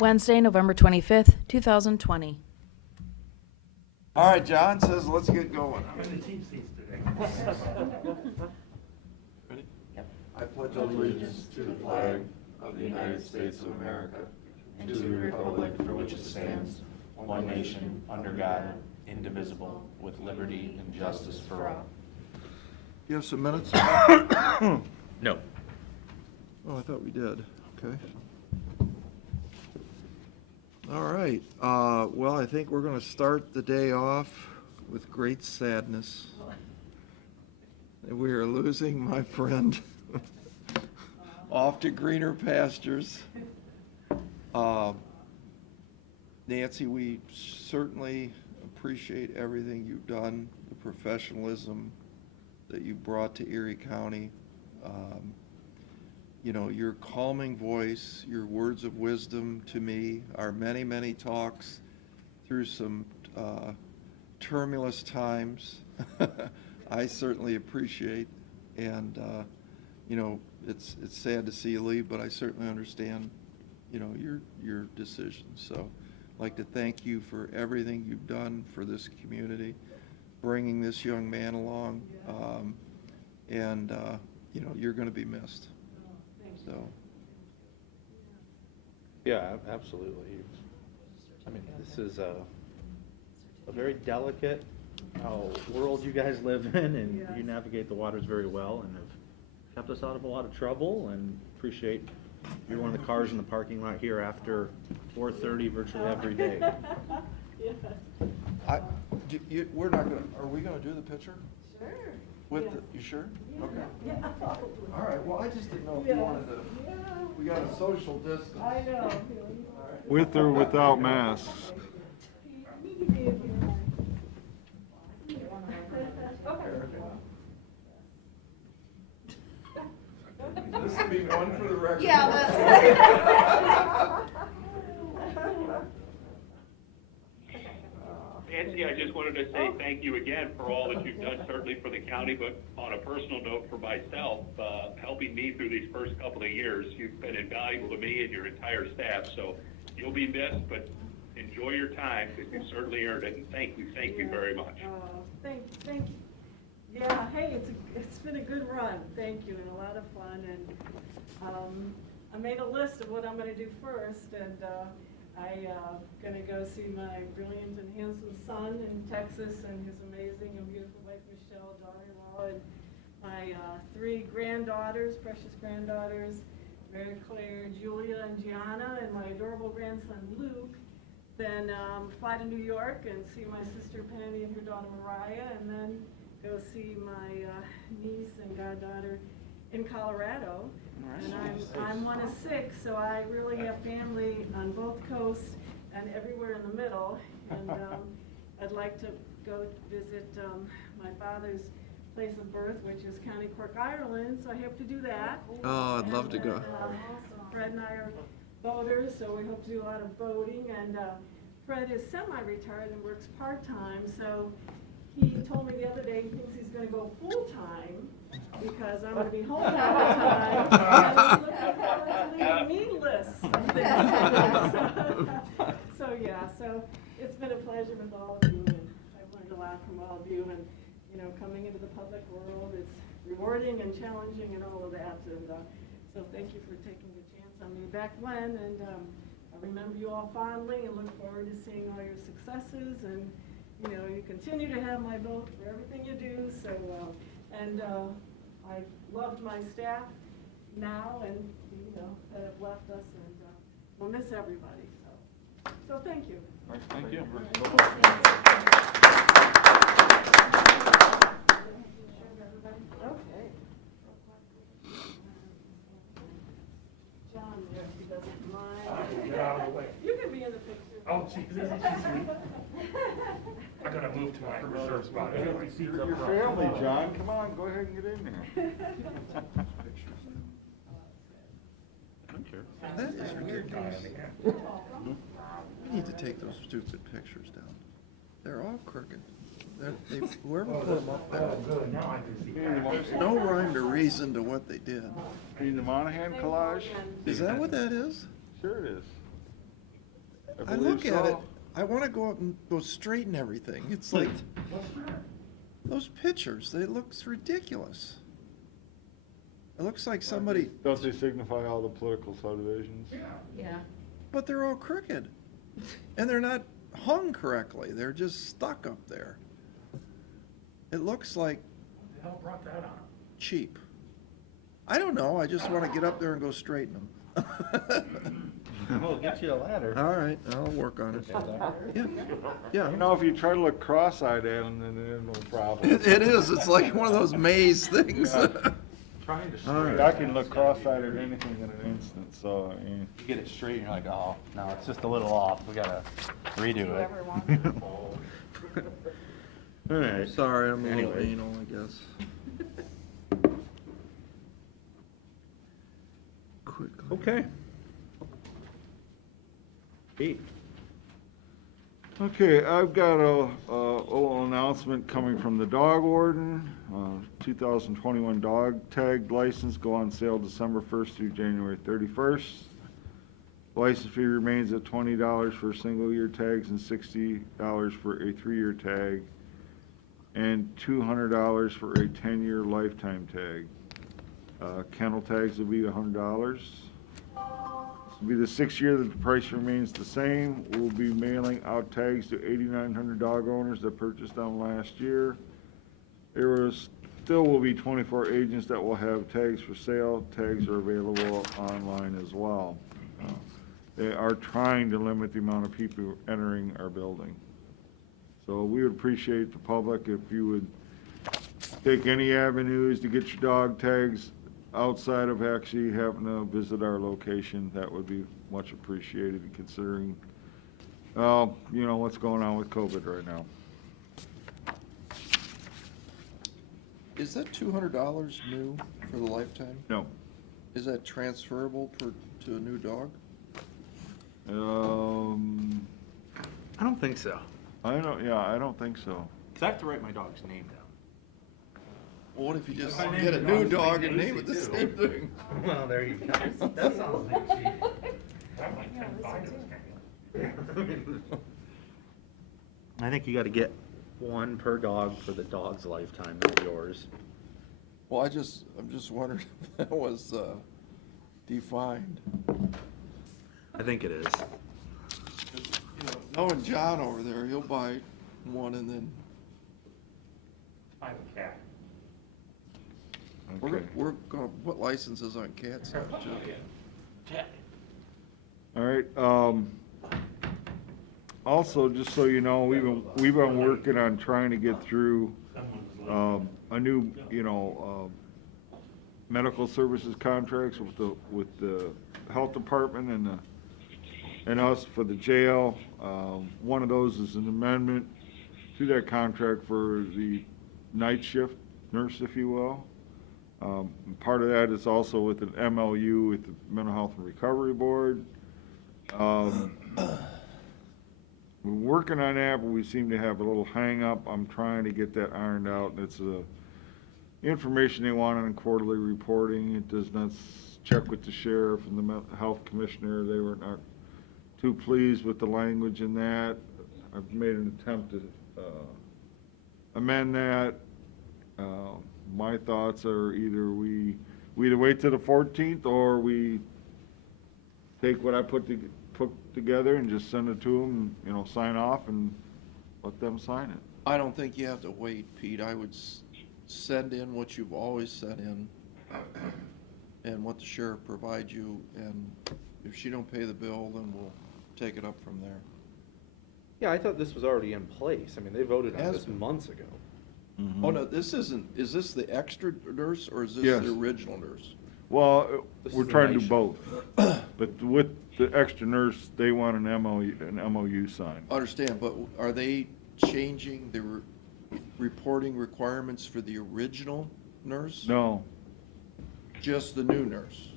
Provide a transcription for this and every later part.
Wednesday, November 25th, 2020. All right, John says let's get going. I'm in the cheap seats today. Ready? Yep. I pledge allegiance to the flag of the United States of America and to the republic for which it stands, one nation, under God, indivisible, with liberty and justice for all. You have some minutes? No. Oh, I thought we did. Okay. All right. Well, I think we're going to start the day off with great sadness. We are losing my friend off to greener pastures. Nancy, we certainly appreciate everything you've done, the professionalism that you brought to Erie County. You know, your calming voice, your words of wisdom to me, our many, many talks through some tumultuous times, I certainly appreciate. And, you know, it's sad to see you leave, but I certainly understand, you know, your decision. So I'd like to thank you for everything you've done for this community, bringing this young man along. And, you know, you're going to be missed. So. Yeah, absolutely. I mean, this is a very delicate world you guys live in, and you navigate the waters very well and have kept us out of a lot of trouble, and appreciate you're one of the cars in the parking lot here after 4:30 virtually every day. We're not gonna, are we gonna do the picture? Sure. With, you sure? Okay. All right, well, I just didn't know if you wanted to, we got a social distance. I know. With or without masks? This will be one for the record. Yeah, that's Nancy, I just wanted to say thank you again for all that you've done, certainly for the county, but on a personal note for myself, helping me through these first couple of years. You've been invaluable to me and your entire staff, so you'll be missed, but enjoy your time, because you certainly earned it, and thank you very much. Thank you. Yeah, hey, it's been a good run, thank you, and a lot of fun, and I made a list of what I'm gonna do first, and I'm gonna go see my brilliant and handsome son in Texas, and his amazing and beautiful wife Michelle, daughter-in-law, and my three granddaughters, precious granddaughters, Mary Claire, Julia, and Gianna, and my adorable grandson Luke. Then fly to New York and see my sister Penny and her daughter Mariah, and then go see my niece and goddaughter in Colorado. And I'm one of six, so I really have family on both coasts and everywhere in the middle. And I'd like to go visit my father's place of birth, which is County Cork, Ireland, so I hope to do that. Oh, I'd love to go. Fred and I are boaters, so we hope to do a lot of boating. And Fred is semi-retired and works part-time, so he told me the other day he thinks he's going to go full-time because I'm going to be home all the time. And he's looking forward to leaving me lists of things to do. So yeah, so it's been a pleasure with all of you, and I've learned a lot from all of you. And you know, coming into the public world, it's rewarding and challenging and all of that. And so thank you for taking the chance on me back when. And I remember you all fondly and look forward to seeing all your successes. And you know, you continue to have my vote for everything you do. So and I loved my staff now, and you know, that have left us, and we'll miss everybody. So thank you. All right, thank you. Okay. John, if he doesn't mind. Get out of the way. You can be in the picture. Oh, geez, isn't she sweet? I'm gonna move to my reserve spot anyway. Your family, John, come on, go ahead and get in there. I don't care. That is ridiculous. We need to take those stupid pictures down. They're all crooked. Whoever put them up there, Good, now I can see. there's no rhyme or reason to what they did. Need the Monahan collage? Is that what that is? Sure it is. I believe look at it, so. I wanna go up and go straighten everything. It's like, those pictures, they looks ridiculous. It looks like somebody, Don't they signify all the political subdivisions? Yeah. but they're all crooked. And they're not hung correctly. They're just stuck up there. It looks like What the hell brought that on? cheap. I don't know, I just wanna get up there and go straighten them. We'll get you a ladder. All right, I'll work on it. Yeah, yeah. You know, if you try to look cross-eyed at them, then there's no problem. It is, it's like one of those maze things. Trying to All right. I can look cross-eyed at anything in an instant, so, I mean. You get it straight, and you're like, oh, no, it's just a little off, we gotta redo it. Whoever wants All right. Sorry, I'm a little Anyway. anal, I guess. Quickly. Okay. Pete. Okay, I've got a little announcement coming from the dog warden. 2021 dog tag license go on sale December 1st through January 31st. License fee remains at $20 for single-year tags and $60 for a 3-year tag, and $200 for a 10-year lifetime tag. Kennel tags will be $100. This will be the 6th year that the price remains the same. We'll be mailing out tags to 8,900 dog owners that purchased them last year. Still will be 24 agents that will have tags for sale. Tags are available online as well. They are trying to limit the amount of people entering our building. So we would appreciate the public if you would take any avenues to get your dog tags outside of actually having to visit our location. That would be much appreciated, considering, what's going on with COVID right now. Is that $200 new for the lifetime? No. Is that transferable to a new dog? I don't think so. I don't think so. Cause I have to write my dog's name down. Well, what if you just My name get a is new Lucy, dog and Lucy name it the too. same thing? Well, there you go. That sounds like cheating. I'm like 10 finals. I think you gotta get one per dog for the dog's lifetime, not yours. Well, I'm just wondering if that was defined. I think it is. Knowing John over there, he'll buy one and then, I have a cat. we're, Okay. we're gonna put licenses on cats now too. All right, also, just so you know, we've been working on trying to get through, a new, medical services contracts with the health department and us for the jail. One of those is an amendment to that contract for the night shift nurse, if you will. Part of that is also with an MLU with the Mental Health and Recovery Board. We're working on that, but we seem to have a little hang-up. I'm trying to get that ironed out. It's the information they want on quarterly reporting. It does not check with the sheriff and the mental health commissioner. They were not too pleased with the language in that. I've made an attempt to amend that. My thoughts are either we either wait till the 14th or we take what I put together and just send it to them, sign off and let them sign it. I don't think you have to wait, Pete. I would send in what you've always sent in and what the sheriff provides you, and if she don't pay the bill, then we'll take it up from there. Yeah, I thought this was already in place. I mean, they voted on Has this been. months ago. Oh, no, is this the extra nurse or is this Yes. the original nurse? Well, This we're is the trying to night do both, but with the extra nurse, they want an MOU signed. Understand, but are they changing the reporting requirements for the original nurse? No, Just the new nurse?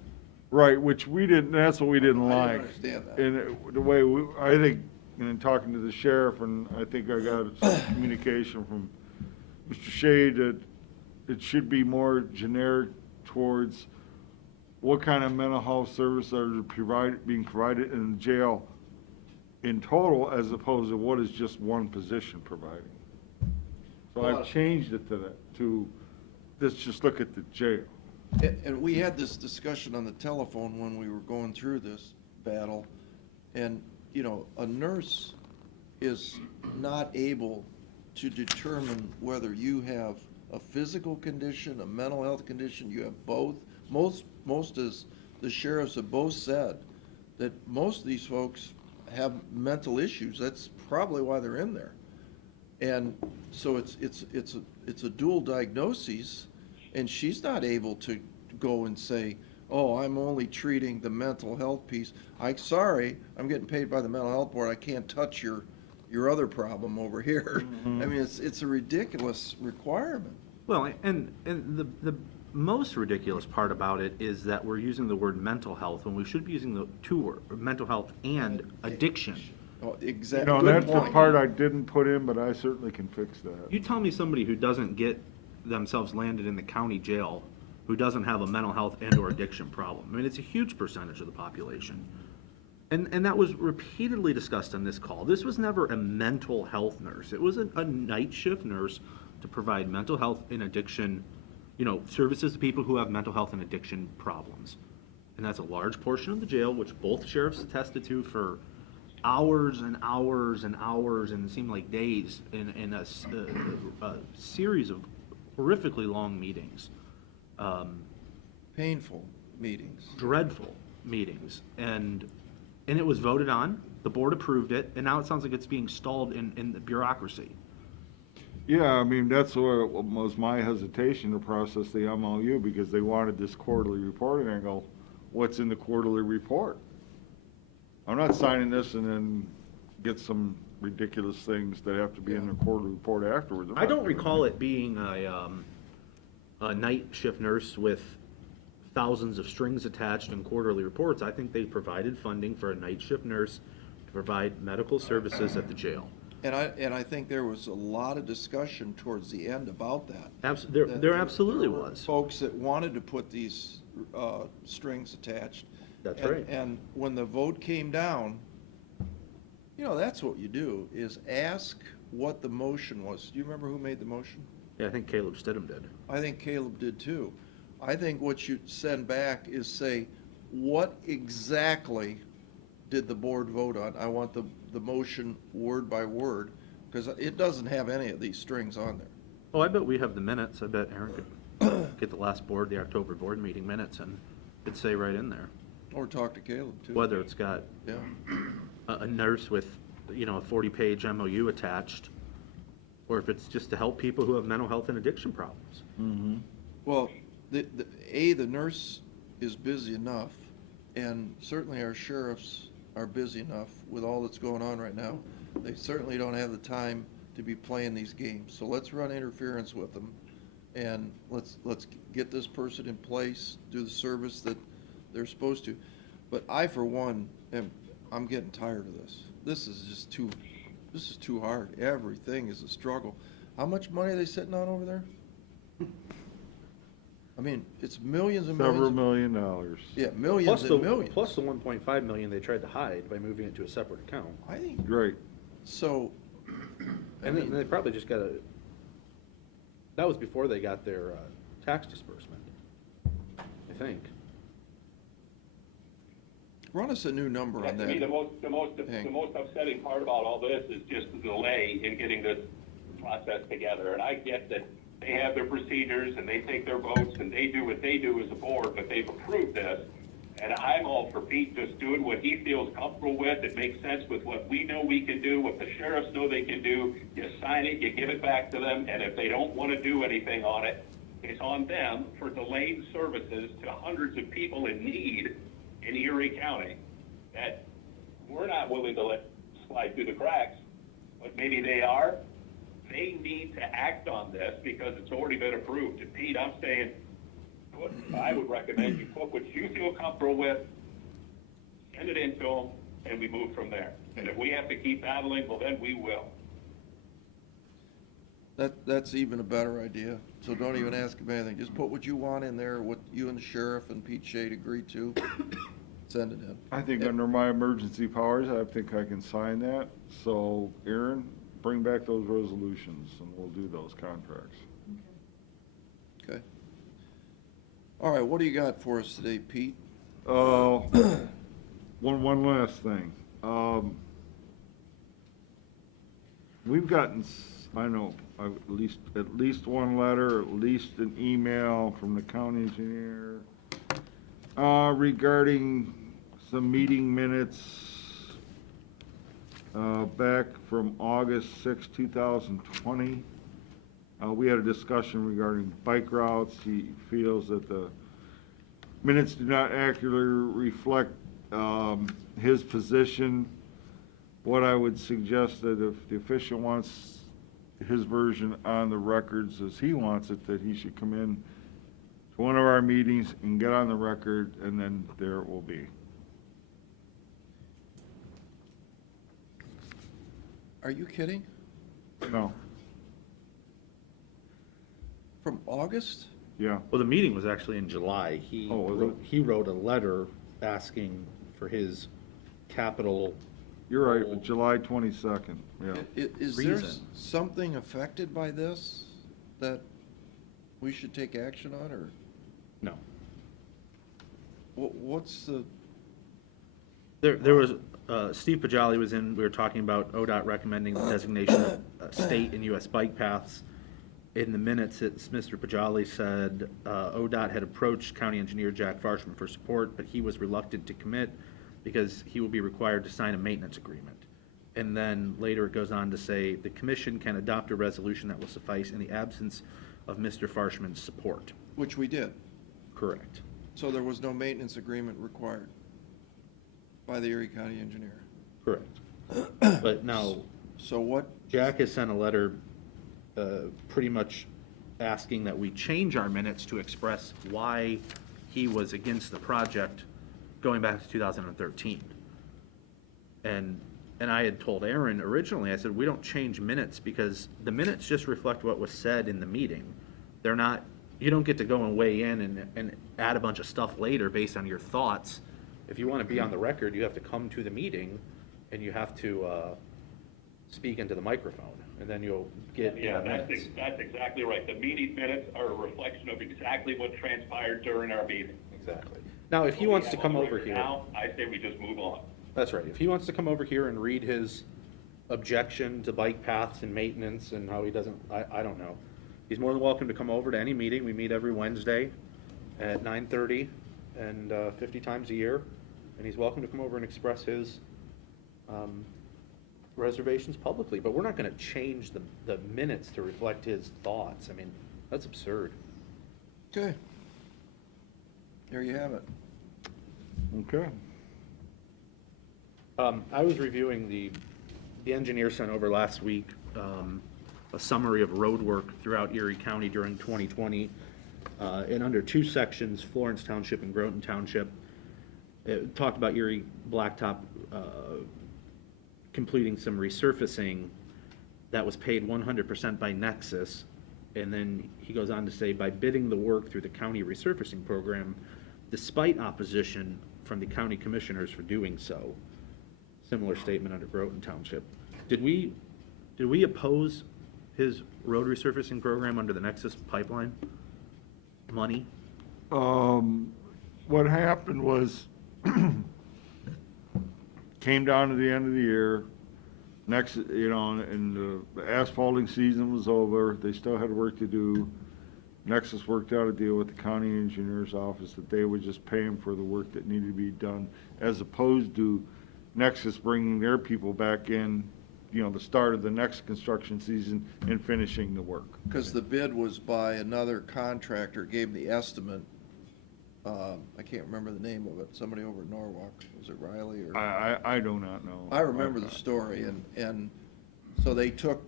right, which we didn't, that's what we didn't I like. didn't understand that. And the way, I think, in talking to the sheriff, and I think I got some communication from Mr. Shade, that it should be more generic towards what kind of mental health services are being provided in the jail in total as opposed to what is just one position providing. So Well, I've changed it to that, to, let's just look at the jail. And we had this discussion on the telephone when we were going through this battle. And, you know, a nurse is not able to determine whether you have a physical condition, a mental health condition, you have both. Most as the sheriffs have both said, that most of these folks have mental issues. That's probably why they're in there. And so it's a dual diagnosis, and she's not able to go and say, oh, I'm only treating the mental health piece. Sorry, I'm getting paid by the mental health board. I can't touch your other problem over here. I mean, it's a ridiculous requirement. Well, and the most ridiculous part about it is that we're using the word mental health when we should be using the two words, mental health and addiction. Oh, You exactly. know, Good that's the point. part I didn't put in, but I certainly can fix that. You tell me somebody who doesn't get themselves landed in the county jail, who doesn't have a mental health and or addiction problem. I mean, it's a huge percentage of the population. And that was repeatedly discussed on this call. This was never a mental health nurse. It was a night shift nurse to provide mental health and addiction, services to people who have mental health and addiction problems. And that's a large portion of the jail, which both sheriffs attested to for hours and hours and hours, and it seemed like days in a series of horrifically long meetings. Painful meetings. Dreadful meetings, and it was voted on, the board approved it, and now it sounds like it's being stalled in the bureaucracy. Yeah, I mean, that's what was my hesitation to process the MLU, because they wanted this quarterly report, and I go, what's in the quarterly report? I'm not signing this and then get some ridiculous things that have to be in the quarterly report afterwards. I don't recall it being a night shift nurse with thousands of strings attached and quarterly reports. I think they provided funding for a night shift nurse to provide medical services at the jail. And I think there was a lot of discussion towards the end about that. There absolutely was. Folks that wanted to put these strings attached. That's And- right. And when the vote came down, that's what you do, is ask what the motion was. Do you remember who made the motion? Yeah, I think Caleb Stidham did. I think Caleb did too. I think what you send back is say, what exactly did the board vote on? I want the motion word by word, because it doesn't have any of these strings on there. Oh, I bet we have the minutes. I bet Aaron could get the October board meeting minutes, and it'd say right in there, Or talk to Caleb too. whether it's got Yeah. a nurse with, a 40-page MOU attached, or if it's just to help people who have mental health and addiction problems. Well, the nurse is busy enough, and certainly our sheriffs are busy enough with all that's going on right now. They certainly don't have the time to be playing these games. So let's run interference with them, and let's get this person in place, do the service that they're supposed to. But I, for one, I'm getting tired of this. This is too hard. Everything is a struggle. How much money are they sitting on over there? I mean, it's millions and Several millions. $1 million. Yeah, millions and millions. Plus the 1.5 million they tried to hide by moving it to a separate account. I think, Great. so, And then they probably just got that was before they got their tax disbursement, I think. run us a new number on To me, that. the most upsetting part about all this is just the delay in getting this process together. And I get that they have their procedures and they take their votes and they do what they do as a board, but they've approved this. And I'm all for Pete just doing what he feels comfortable with. It makes sense with what we know we can do, what the sheriffs know they can do. You sign it, you give it back to them, and if they don't want to do anything on it, it's on them for delayed services to hundreds of people in need in Erie County that we're not willing to let slide through the cracks, but maybe they are. They need to act on this because it's already been approved. And Pete, I'm saying, I would recommend you put what you feel comfortable with, send it into them, and we move from there. And if we have to keep battling, well, then we will. That's even a better idea. So don't even ask them anything. Just put what you want in there, what you and the sheriff and Pete Shade agreed to, send it in. I think under my emergency powers, I think I can sign that. So Aaron, bring back those resolutions and we'll do those contracts. Okay. All right, what do you got for us today, Pete? One last thing. We've gotten, I know, at least one letter, at least an email from the county engineer regarding some meeting minutes back from August 6, 2020. We had a discussion regarding bike routes. He feels that the minutes do not accurately reflect his position. What I would suggest that if the official wants his version on the records as he wants it, that he should come in to one of our meetings and get on the record, and then there it will be. Are you kidding? No, From August? yeah, Well, the meeting was actually in July. He Oh, was wrote, he wrote a letter asking for his capital. you're right, it was July 22nd, yeah. Is there Reason. something affected by this that we should take action on, or No. what's the, There was, Steve Pajali was in, we were talking about ODOT recommending the designation of state and US bike paths. In the minutes, Mr. Pajali said, ODOT had approached County Engineer Jack Farshman for support, but he was reluctant to commit because he will be required to sign a maintenance agreement. And then later it goes on to say, the commission can adopt a resolution that will suffice in the absence of Mr. Farshman's support. which we did. Correct. So there was no maintenance agreement required by the Erie County engineer. Correct. But now, So what, Jack has sent a letter pretty much asking that we change our minutes to express why he was against the project going back to 2013. And I had told Aaron originally, I said, we don't change minutes because the minutes just reflect what was said in the meeting. They're not, you don't get to go and weigh in and add a bunch of stuff later based on your thoughts. If you want to be on the record, you have to come to the meeting and you have to speak into the microphone, and then you'll get in Yeah, the minutes. that's exactly right. The meeting minutes are a reflection of exactly what transpired during our meeting. Exactly. Now, if he wants to come over here, Now, I say we just move on. that's right. If he wants to come over here and read his objection to bike paths and maintenance and how he doesn't, I don't know. He's more than welcome to come over to any meeting. We meet every Wednesday at 9:30 and 50 times a year. And he's welcome to come over and express his reservations publicly. But we're not gonna change the minutes to reflect his thoughts. I mean, that's absurd. okay. There you have it. Okay. I was reviewing the engineer sent over last week, a summary of road work throughout Erie County during 2020. And under two sections, Florence Township and Groton Township, it talked about Erie Blacktop completing some resurfacing that was paid 100% by Nexus. And then he goes on to say, by bidding the work through the county resurfacing program, despite opposition from the county commissioners for doing so. Similar statement under Groton Township. Did we oppose his road resurfacing program under the Nexus pipeline money? What happened was, came down to the end of the year, next, and the asphalting season was over, they still had work to do. Nexus worked out a deal with the county engineer's office that they would just pay him for the work that needed to be done, as opposed to Nexus bringing their people back in, the start of the next construction season and finishing the work. Because the bid was by another contractor, gave the estimate. I can't remember the name of it, somebody over at Norwalk, was it Riley or? I do not know. I remember the story, and so they took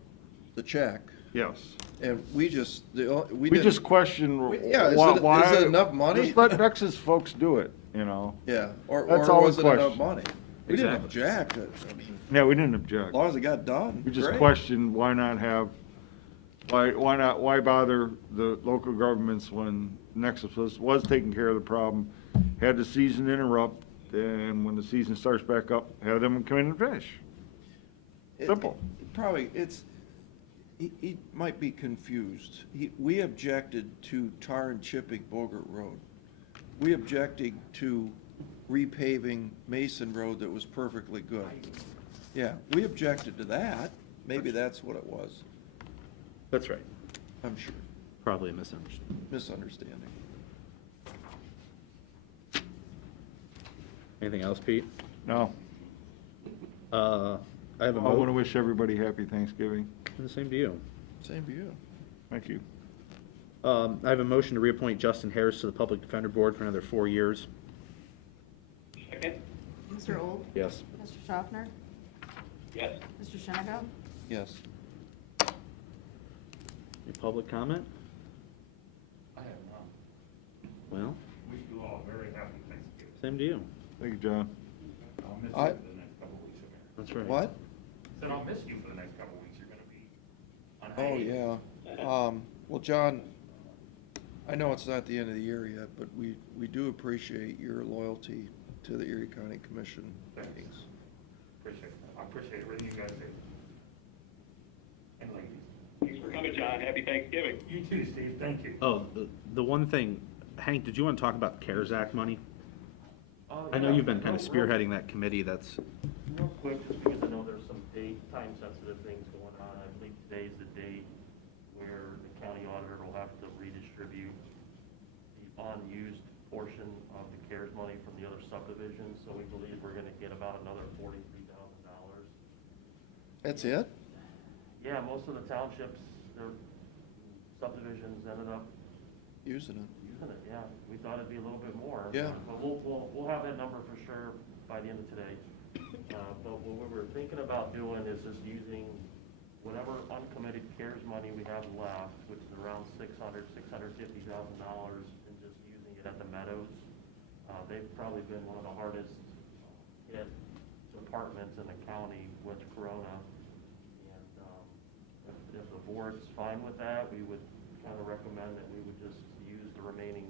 the check, Yes. and we just, we We didn't. just question Yeah, is why. it enough money? Just let Nexus folks do it, Yeah, or That's all was the it enough question. money? We didn't Exactly. object, I mean, Yeah, we didn't as object. long as it got done, We just great. questioned why bother the local governments when Nexus was taking care of the problem, had the season interrupt, and when the season starts back up, have them come in and finish. Simple. He might be confused. We objected to tar and chipping Bogart Road. We objected to repaving Mason Road that was perfectly good. Yeah, we objected to that. Maybe that's what it was. That's right. I'm sure. Probably a misunderstanding. Misunderstanding. Anything else, Pete? No, I have a I want to mo, wish everybody happy Thanksgiving. the same to you. Same to you. Thank you. I have a motion to reappoint Justin Harris to the Public Defender Board for another 4 years. Second? Mr. Old? Yes. Mr. Schaffner? Yes. Mr. Shennigo? Yes. Any public comment? I have none. Well, Wish you all a very happy Thanksgiving. same to you. Thank you, John. I'll miss you I- for the next couple of weeks, Mayor. That's right. What? Said I'll miss you for the next couple of weeks. You're gonna be on Oh, hiatus. yeah. Well, John, I know it's not the end of the year yet, but we do appreciate your loyalty to the Erie County Commission Thanks. meetings. Appreciate that. I appreciate everything you guys do. And ladies. Thanks for coming, John. Happy Thanksgiving. You too, Steve. Thank you. Oh, the one thing, Hank, did you want to talk about CARES Act money? I know you've been kind of spearheading that committee, that's, Real quick, just because I know there's some time-sensitive things going on, I believe today's the date where the county auditor will have to redistribute the unused portion of the CARES money from the other subdivisions, so we believe we're gonna get about another $43,000. That's it? Yeah, most of the townships, their subdivisions ended up Using it. using it, yeah. We thought it'd be a little bit more. Yeah. But we'll have that number for sure by the end of today. But what we were thinking about doing is just using whatever uncommitted CARES money we have left, which is around $650,000, and just using it at the Meadows. They've probably been one of the hardest hit departments in the county with Corona. And if the board's fine with that, we would kind of recommend that we would just use the remaining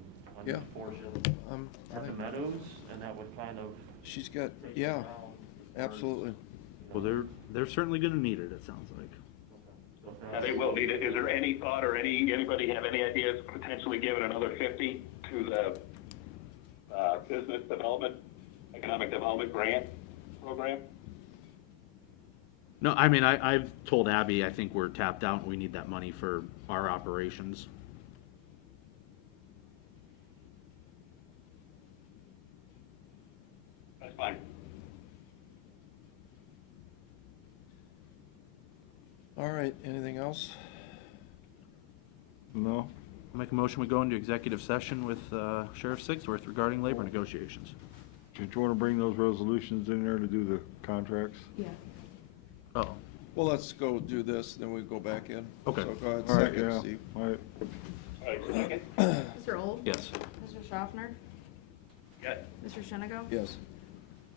Yeah. unused portion I at the think Meadows, and that would kind of she's got, take yeah, it down as far as, absolutely. well, they're certainly going to need it, it sounds like. So if Yeah, they will need it. Is there any thought or anybody have any ideas of potentially giving another 50 to the business development, economic development grant program? No, I mean, I've told Abby, I think we're tapped out and we need that money for our operations. That's fine. All right, anything else? No? Make a motion, we go into executive session with Sheriff Sigsworth regarding labor negotiations. Did you want to bring those resolutions in there to do the contracts? Yeah. Oh, Well, let's go do this, then we go back in. Okay. So go ahead, All right, second, yeah. Steve. All right. All right, second? Mr. Old? yes. Mr. Schaffner? Yes. Mr. Shennigo? Yes.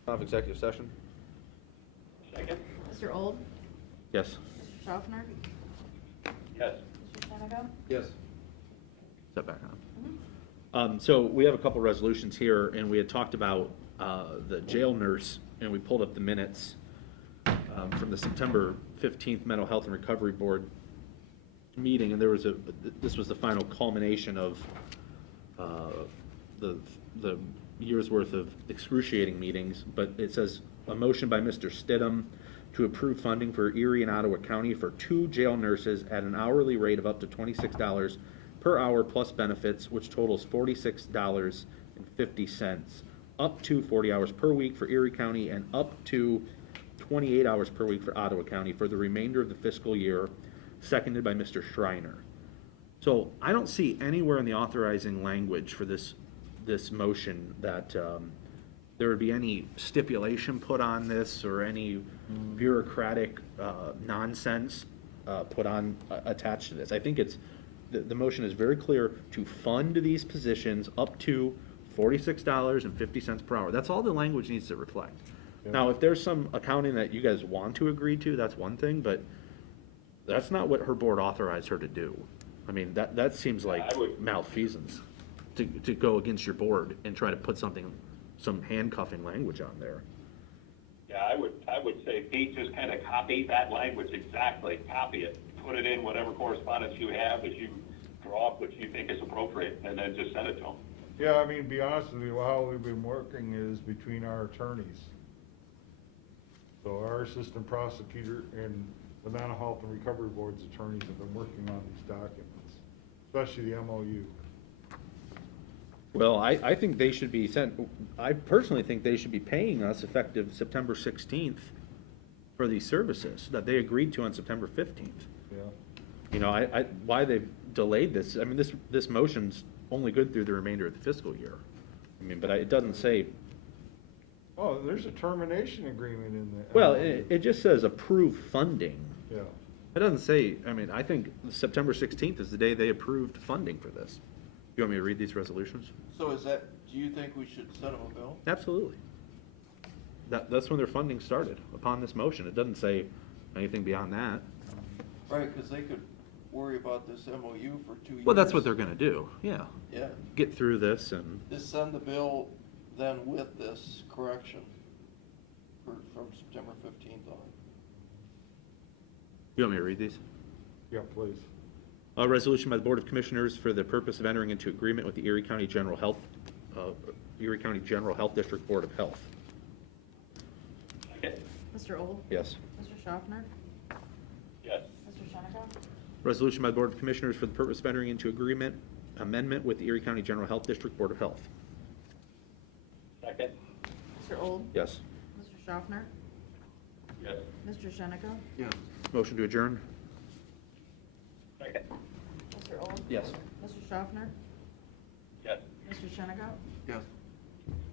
Have executive session? Second? Mr. Old? Yes. Mr. Schaffner? Yes. Mr. Shennigo? Yes. Step back on. So we have a couple resolutions here, and we had talked about the jail nurse, and we pulled up the minutes from the September 15th Mental Health and Recovery Board meeting, and this was the final culmination of the year's worth of excruciating meetings, but it says, a motion by Mr. Stidham to approve funding for Erie and Ottawa County for 2 jail nurses at an hourly rate of up to $26 per hour plus benefits, which totals $46.50, up to 40 hours per week for Erie County and up to 28 hours per week for Ottawa County for the remainder of the fiscal year, seconded by Mr. Schreiner. So I don't see anywhere in the authorizing language for this motion that there would be any stipulation put on this or any bureaucratic nonsense put on attached to this. I think the motion is very clear to fund these positions up to $46.50 per hour. That's all the language needs to reflect. Now, if there's some accounting that you guys want to agree to, that's one thing, but that's not what her board authorized her to do. I mean, that seems like I would- malfeasance to go against your board and try to put something some handcuffing language on there. Yeah, I would say, Pete, just kind of copy that language exactly, copy it, put it in whatever correspondence you have as you draw up what you think is appropriate, and then just send it to them. Yeah, I mean, to be honest with you, how we've been working is between our attorneys. So our assistant prosecutor and the Mental Health and Recovery Board's attorneys have been working on these documents, especially the MOU. Well, I think they should be sent, I personally think they should be paying us effective September 16th for these services that they agreed to on September 15th. Yeah. You know, why they've delayed this, I mean, this motion's only good through the remainder of the fiscal year. I mean, but it doesn't say, Oh, there's a termination agreement in there. well, it just says approve funding. Yeah. It doesn't say, I mean, I think September 16th is the day they approved funding for this. You want me to read these resolutions? So do you think we should send them a bill? Absolutely. That's when their funding started, upon this motion. It doesn't say anything beyond that. Right, because they could worry about this MOU for 2 years. Well, that's what they're gonna do, yeah. Yeah, Get through this and, just send the bill then with this correction from September 15th on. you want me to read these? Yeah, please. A resolution by the Board of Commissioners for the purpose of entering into agreement with the Erie County General Health District Board of Health. Okay. Mr. Old? Yes. Mr. Schaffner? Yes. Mr. Sheniko? Resolution by the Board of Commissioners for the purpose of entering into amendment with the Erie County General Health District Board of Health. Second. Mr. Old? Yes. Mr. Schaffner? Yes. Mr. Sheniko? Yeah. Motion to adjourn? Second. Mr. Old? Yes. Mr. Schaffner? Yes. Mr. Sheniko? Yes.